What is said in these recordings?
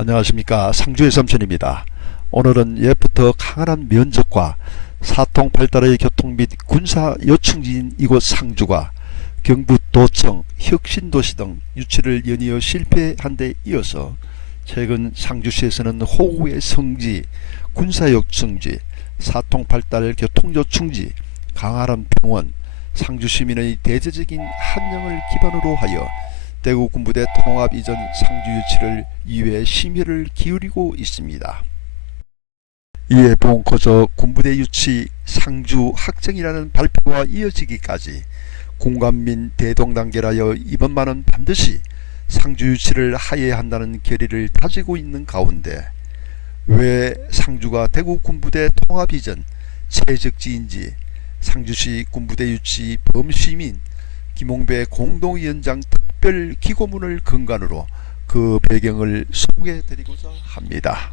안녕하십니까. 상주의 삼촌입니다. 오늘은 옛부터 강한 면적과 사통팔달의 교통 및 군사 요충지인 이곳 상주가 경부도청, 혁신도시 등 유치를 연이어 실패한 데 이어서 최근 상주시에서는 호국의 성지, 군사요충지, 사통팔달 교통요충지, 강화람 평원, 상주시민의 대대적인 한영을 기반으로 하여 대구 군부대 통합 이전 상주 유치를 2회 심혈을 기울이고 있습니다. 이에 본거저 군부대 유치 상주 확정이라는 발표가 이어지기까지 공감민 대동단계라여 이번만은 반드시 상주 유치를 하여야 한다는 결의를 다지고 있는 가운데 왜 상주가 대구 군부대 통합 이전 최적지인지 상주시 군부대 유치 범시민 김홍배 공동위원장 특별 기고문을 근간으로 그 배경을 소개해드리고자 합니다.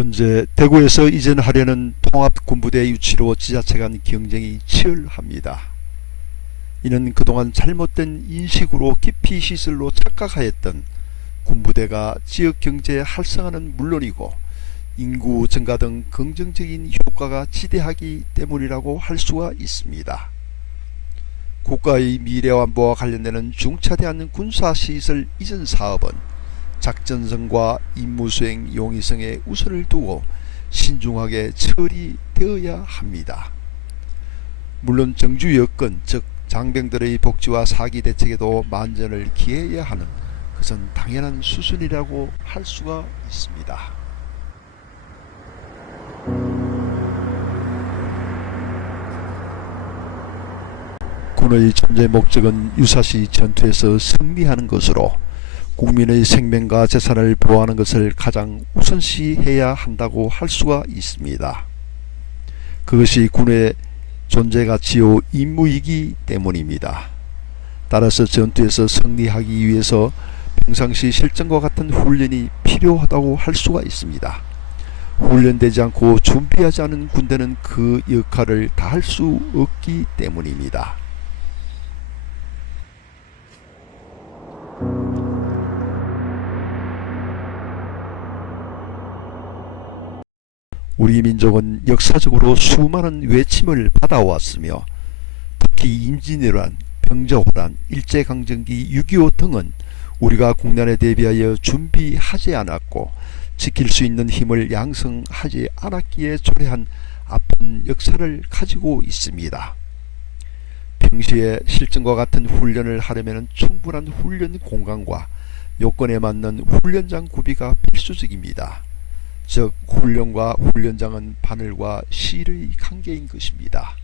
현재 대구에서 이전하려는 통합군부대 유치로 지자체 간 경쟁이 치열합니다. 이는 그동안 잘못된 인식으로 깊이 시설로 착각하였던 군부대가 지역경제 활성화는 물론이고 인구 증가 등 긍정적인 효과가 지대하기 때문이라고 할 수가 있습니다. 국가의 미래안보와 관련되는 중차대한 군사시설 이전 사업은 작전성과 임무수행 용이성에 우선을 두고 신중하게 처리되어야 합니다. 물론 정주 여건 즉 장병들의 복지와 사기 대책에도 만전을 기해야 하는 그것은 당연한 수순이라고 할 수가 있습니다. 군의 존재 목적은 유사시 전투에서 승리하는 것으로 국민의 생명과 재산을 보호하는 것을 가장 우선시해야 한다고 할 수가 있습니다. 그것이 군의 존재가치요 임무이기 때문입니다. 따라서 전투에서 승리하기 위해서 평상시 실전과 같은 훈련이 필요하다고 할 수가 있습니다. 훈련되지 않고 준비하지 않은 군대는 그 역할을 다할 수 없기 때문입니다. 우리 민족은 역사적으로 수많은 외침을 받아왔으며 특히 임진왜란, 병자호란, 일제강점기 6.25 등은 우리가 국난에 대비하여 준비하지 않았고 지킬 수 있는 힘을 양성하지 않았기에 초래한 아픈 역사를 가지고 있습니다. 평시에 실전과 같은 훈련을 하려면 충분한 훈련 공간과 요건에 맞는 훈련장 구비가 필수적입니다. 즉 훈련과 훈련장은 바늘과 실의 관계인 것입니다.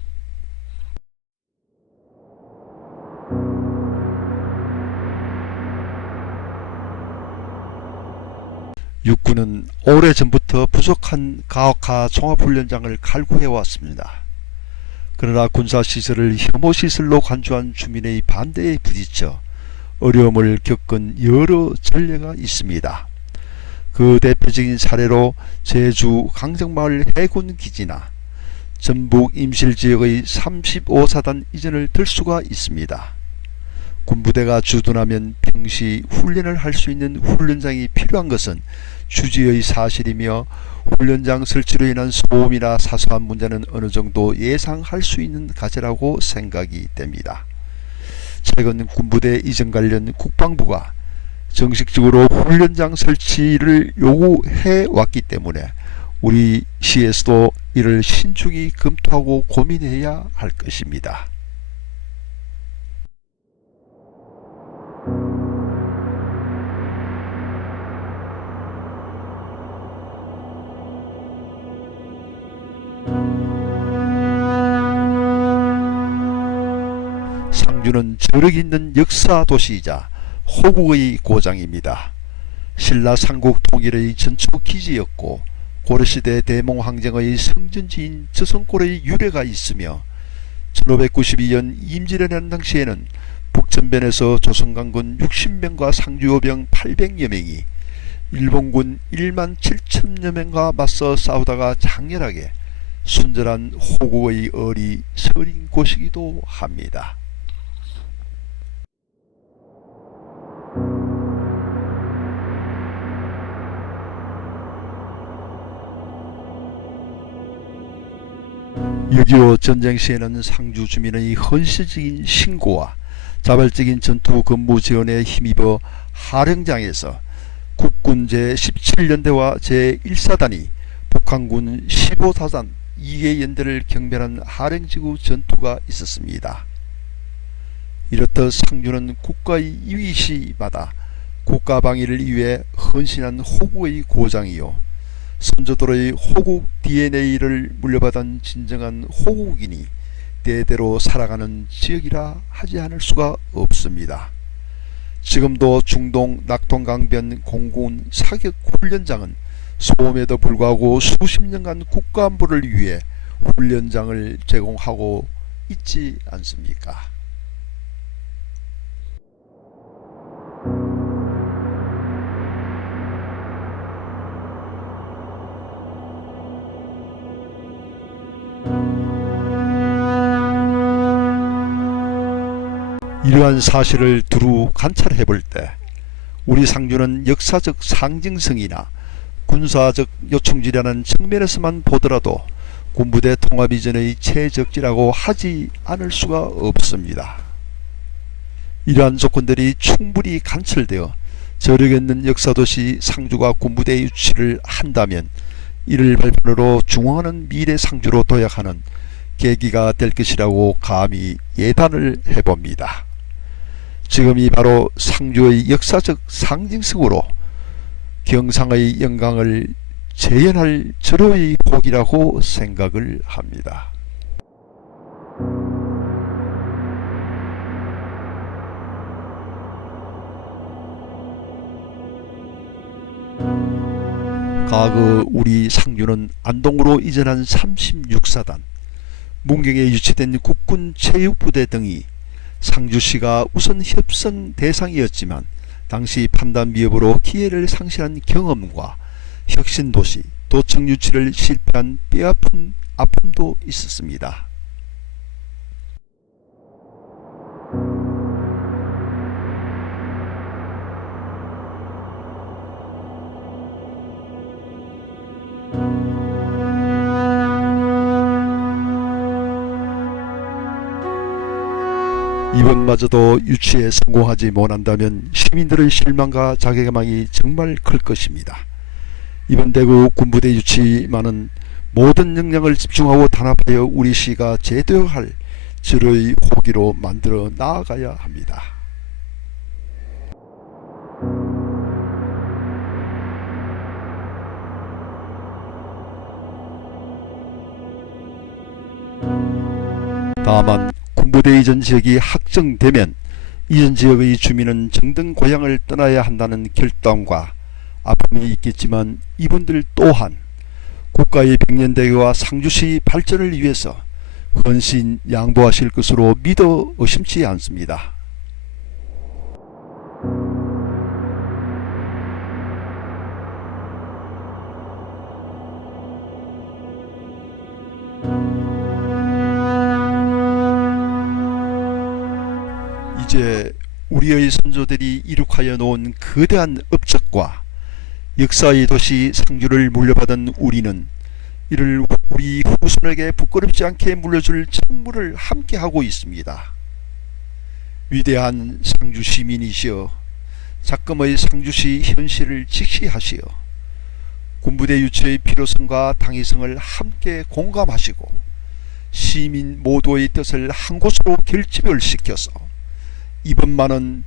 육군은 오래전부터 부족한 가혹화 종합훈련장을 갈구해왔습니다. 그러나 군사시설을 혐오시설로 간주한 주민의 반대에 부딪혀 어려움을 겪은 여러 전례가 있습니다. 그 대표적인 사례로 제주 강정마을 해군기지나 전북 임실지역의 35사단 이전을 들 수가 있습니다. 군부대가 주둔하면 평시 훈련을 할 수 있는 훈련장이 필요한 것은 주지의 사실이며 훈련장 설치로 인한 소음이나 사소한 문제는 어느 정도 예상할 수 있는 과제라고 생각이 됩니다. 최근 군부대 이전 관련 국방부가 정식적으로 훈련장 설치를 요구해 왔기 때문에 우리 시에서도 이를 신중히 검토하고 고민해야 할 것입니다. 상주는 저력이 있는 역사 도시이자 호국의 고장입니다. 신라 삼국 통일의 전초기지였고 고려시대 대몽항쟁의 성전지인 저성골의 유래가 있으며 1592년 임진왜란 당시에는 북전변에서 조선강군 60명과 상주호병 800여 명이 일본군 1만 7천여 명과 맞서 싸우다가 장렬하게 순전한 호국의 얼이 서린 곳이기도 합니다. (6.25) 전쟁 시에는 상주 주민의 헌신적인 신고와 자발적인 전투 근무 지원에 힘입어 하령장에서 국군 제17연대와 제1사단이 북한군 15사단 2개 연대를 경멸한 하령지구 전투가 있었습니다. 이렇듯 상주는 국가의 이위시마다 국가방위를 위해 헌신한 호국의 고장이요 선조들의 호국 DNA를 물려받은 진정한 호국인이 대대로 살아가는 지역이라 하지 않을 수가 없습니다. 지금도 중동 낙동강변 공군 사격훈련장은 소음에도 불구하고 수십 년간 국가안보를 위해 훈련장을 제공하고 있지 않습니까? 이러한 사실을 두루 관찰해 볼 때 우리 상주는 역사적 상징성이나 군사적 요충지라는 측면에서만 보더라도 군부대 통합 이전의 최적지라고 하지 않을 수가 없습니다. 이러한 조건들이 충분히 관철되어 저력 있는 역사도시 상주가 군부대 유치를 한다면 이를 발판으로 중흥하는 미래 상주로 도약하는 계기가 될 것이라고 감히 예단을 해봅니다. 지금이 바로 상주의 역사적 상징성으로 경상의 영광을 재현할 절호의 폭이라고 생각을 합니다. 과거 우리 상주는 안동으로 이전한 36사단, 문경에 유치된 국군 체육부대 등이 상주시가 우선 협상 대상이었지만 당시 판단 미흡으로 기회를 상실한 경험과 혁신도시, 도청 유치를 실패한 뼈아픈 아픔도 있었습니다. 이번마저도 유치에 성공하지 못한다면 시민들의 실망과 자괴감이 정말 클 것입니다. 이번 대구 군부대 유치만은 모든 역량을 집중하고 단합하여 우리 시가 제대로 할 절호의 호기로 만들어 나아가야 합니다. 다만 군부대 이전 지역이 확정되면 이전 지역의 주민은 정든 고향을 떠나야 한다는 결단과 아픔이 있겠지만 이분들 또한 국가의 백년대계와 상주시 발전을 위해서 헌신 양보하실 것으로 믿어 의심치 않습니다. 이제 우리의 선조들이 이룩하여 놓은 거대한 업적과 역사의 도시 상주를 물려받은 우리는 이를 우리 후손에게 부끄럽지 않게 물려줄 책무를 함께하고 있습니다. 위대한 상주 시민이시여 작금의 상주시 현실을 직시하시어 군부대 유치의 필요성과 당위성을 함께 공감하시고 시민 모두의 뜻을 한 곳으로 결집을 시켜서 이번만은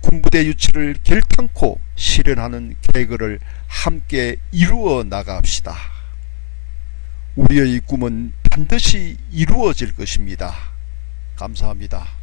군부대 유치를 결탄코 실현하는 계획을 함께 이루어 나갑시다. 우리의 꿈은 반드시 이루어질 것입니다. 감사합니다.